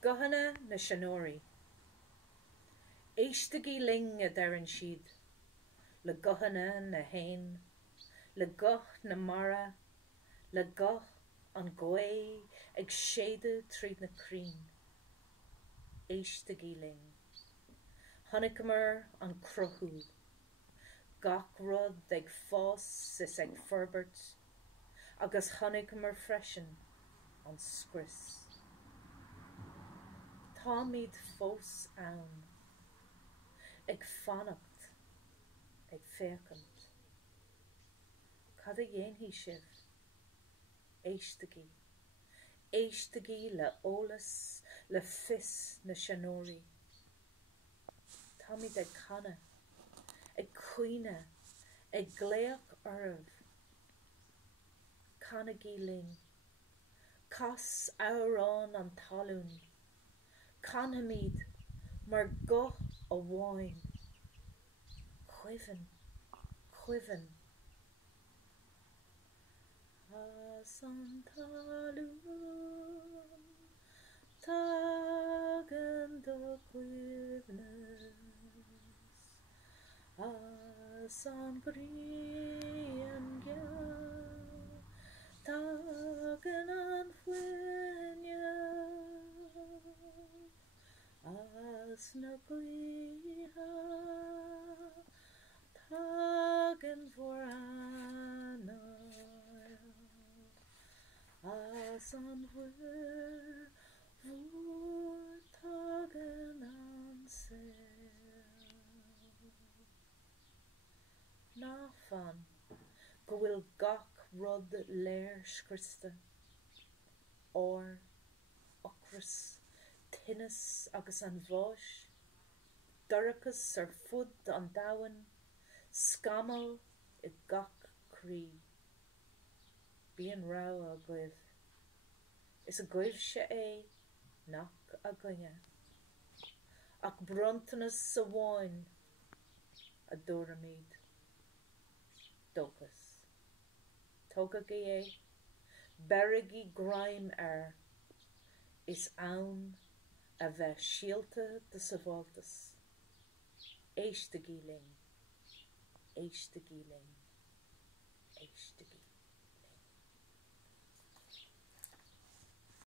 Guthanna na Seanóirí. Éistigi ling a d'eireann siad, le Guthanna na hain, le goth na mara, le goth an gwae ag séide tríd na crin. Éistigi ling. Honnig mar an cruthú, gach rud ag fós is ag forbert, agus honnig mar freisin an scris. Tá míad fós ann, ag fannacht, ag féachant. Cad a dhéanfaí sibh, éistigi. Éistigi le ólas, le fis na Seanóirí. Tá míad ag canna, ag cuine, ag gléach ormh. Cannagí ling, cas amhrán an talún, canna míad mar go a bháin. Cuimhin, cuimhin. As an talún, tagan do cuimhneas, as an grian geall, tagan an fuinneamh, as na glíthe, tagan vor annail, as an bhuir, vor tagan an sail. Ná fan, go bhfuil gach rud léir scrista, ór, ocras, tinnis agus an bháis, dorachas ar fud an dahan, scamal I gach crí. Bíonn rá a gcuimh. Is a gcuimh se é nach a gcuine. Ach brontanas sa bháin a dúra míad. Dóchas. Tógad é, berigi graim is ann a bheith síalta de sa bhfoltas. Éistigi ling, éistigi ling, éistigi.